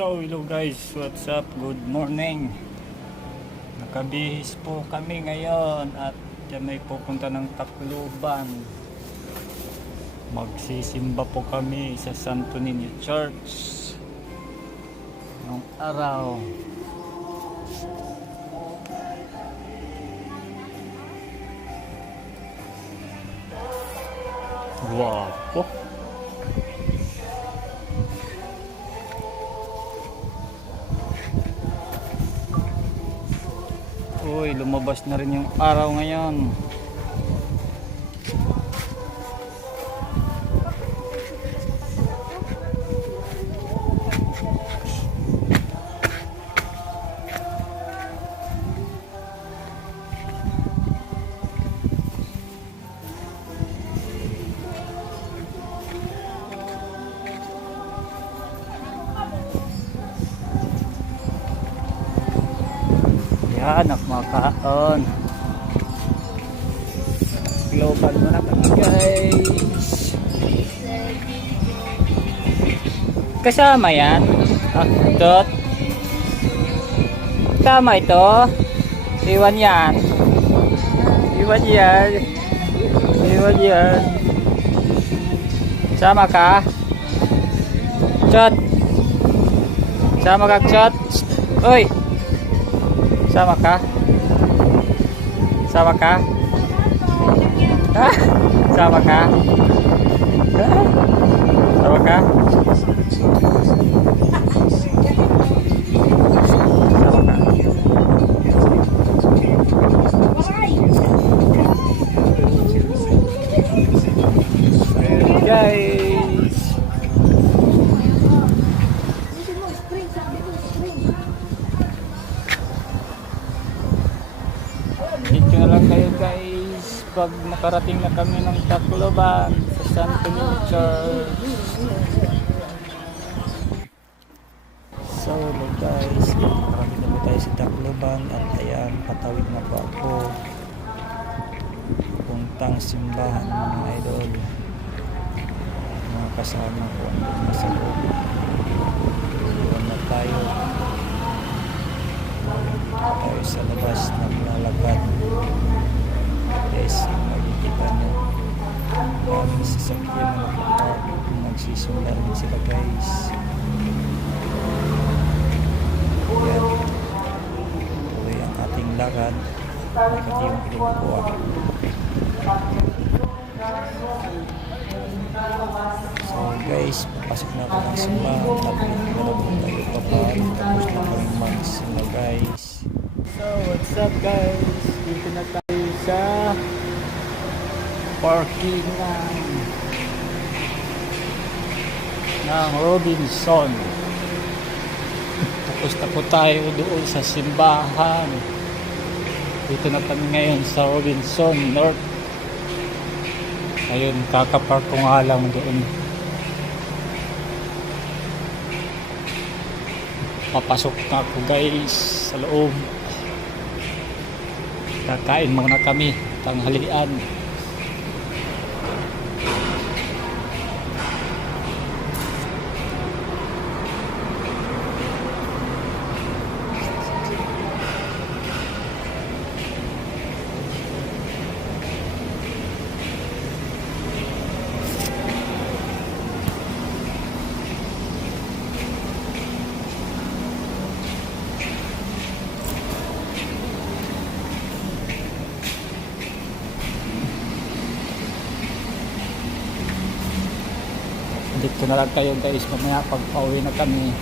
So hello guys, what's up? Good morning. Nakabihis po kami ngayon at may pupunta ng Tacloban. Magsisimba po kami sa Santo Niño Church ngayong araw. Wow. Uy, lumabas na rin yung araw ngayon. Yan, nakmakaon. Global muna kami guys. Kasama yan? Tot. Tama ito. Iwan yan. Iwan yan. Iwan yan. Sama ka? Chot. Sama ka, Chot. Uy. Sama ka? Sama ka? Ha? Sama ka? Ha? Sama ka? Sama ka? Ayun guys. Dito na lang kayo guys pag nakarating na kami ng Tacloban sa Santo Niño Church. So guys, nakarating na tayo sa Tacloban at ayan, patawid na po ako puntang simbahan mga idol. Mga kasama ko andun na sa loob. Doon na tayo. Tayo sa labas naglalakad. Yes, makikita nyo maraming sasakyan na nakapark. Nagsisimula rin sila guys. Yan, tuloy ang ating lakad. Nakati yung pinagkuha. So guys, papasok na ako ng simbahan. Tapos na po tayo papayag. Tapos na kami magsimba guys. So what's up guys, dito na tayo sa parking ng Robinson. Tapos na po tayo doon sa simbahan. Dito na kami ngayon sa Robinson North. Ayun, kakapark ko nga lang doon. Papasok na ako guys sa loob. Kakain muna kami, tanghalian. Dito na lang tayo guys, mamaya pag pauwi na kami.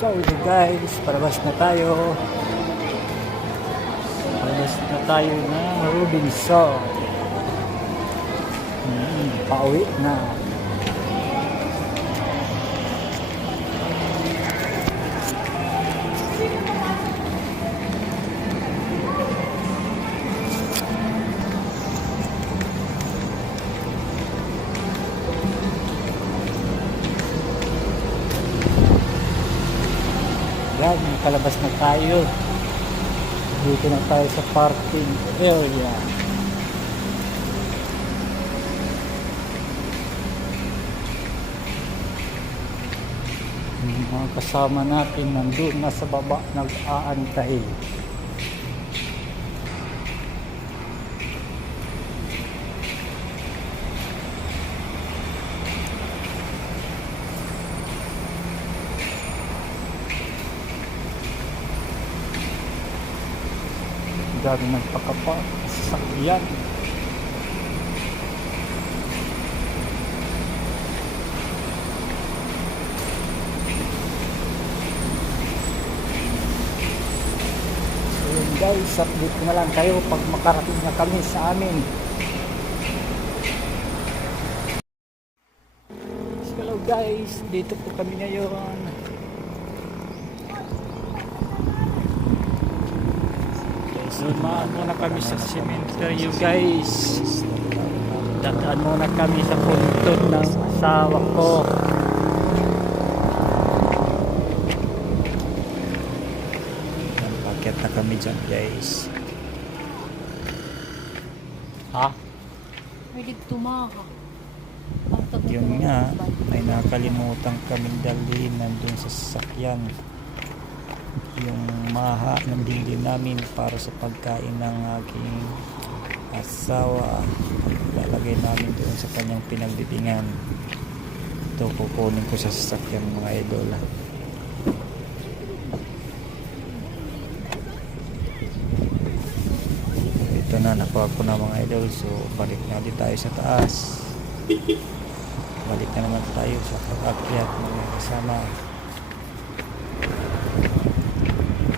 So guys, palabas na tayo. Palabas na tayo na Robinson. Pauwi na. Yan, nakalabas na tayo. Dito na tayo sa parking area. Yung mga kasama natin nandun na sa baba nag-aantay. Dami nagpakapa sa sakyan. So yun guys, update na lang kayo pag makarating na kami sa amin. Hello guys, dito po kami ngayon. So maan muna kami sa cemetery guys. Dadaan muna kami sa puntod ng asawa ko. Pakit na kami dyan guys. Ha? Pwede tumaha. Yun nga, may nakalimutan kaming dalhin nandun sa sasakyan. Yung maha ng bili namin para sa pagkain ng aking asawa, lalagay namin doon sa kanyang pinagbibingan. Ito kukunin ko sa sasakyan mga idol. Ito na, nakuha ko na mga idol. So balik na din tayo sa taas. Balik na naman tayo sa pag-akyat mga kasama.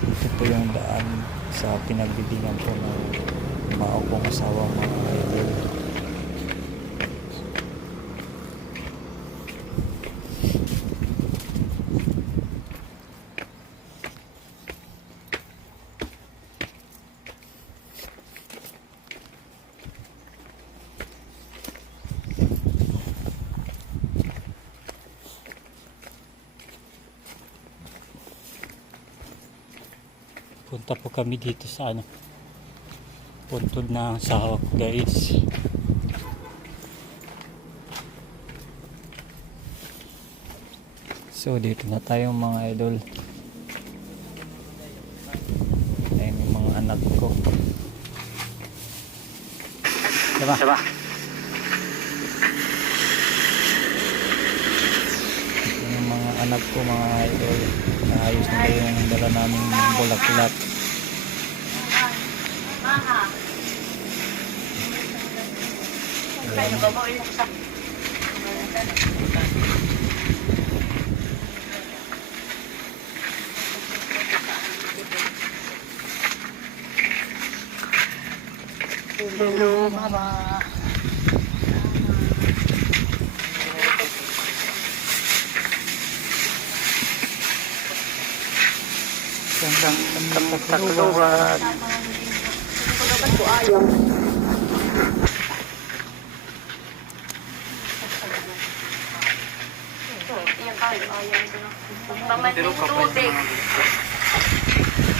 Ito po yung daan sa pinagbibingan ko ng maupong asawa mga idol. Punta po kami dito sa puntod na asawa ko guys. So dito na tayo mga idol. Ayun yung mga anak ko. Diba? Yung mga anak ko mga idol, naayos na yung dala namin bulaklak. Hello mama. Gandang takluran. Pamating tubig.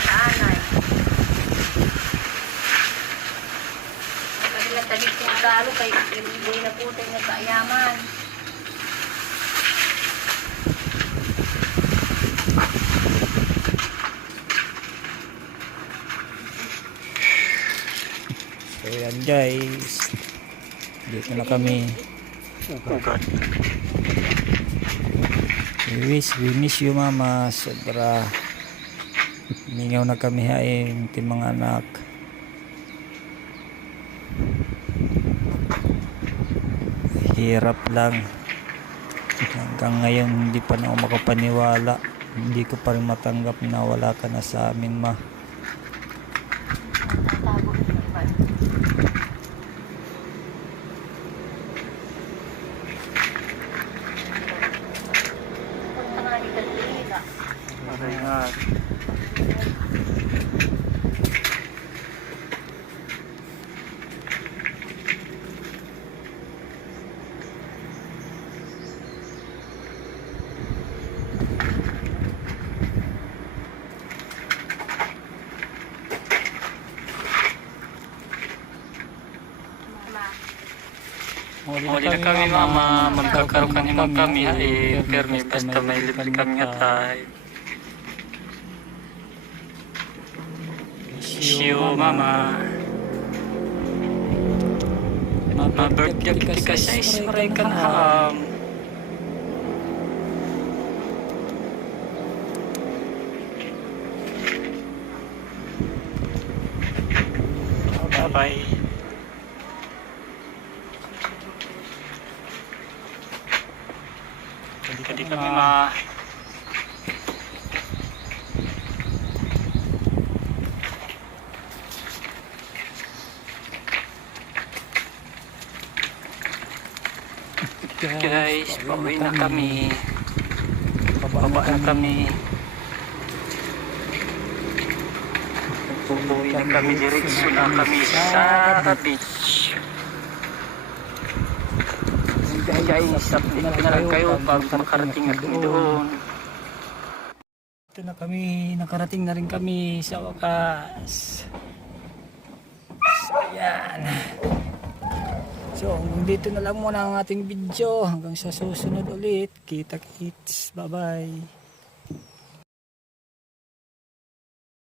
Anay. Pag nagtalit yung talo kay hindi na puti na kaayaman. So yan guys, dito na kami. We miss you mama. Sobra mingaw na kami haing tim mga anak. Hirap lang hanggang ngayon, hindi pa na ako makapaniwala. Hindi ko pa rin matanggap na wala ka na sa amin ma. Huli na kami mama, magkakaroon kami kami hain, permi basta may libre kami hatay. Miss you mama. Ma-birthday ka sa ismaray ka na ham. Bye-bye. Hindi kami guys, pauwi na kami. Baba na kami. Uuwi na kami, diretso na kami sa beach. Guys, update na lang kayo pag makarating na kami doon. Ito na kami, nakarating na rin kami sa wakas. So, ayan. So, hanggang dito na lang muna ang ating video. Hanggang sa susunod ulit. Kita-kits. Bye-bye.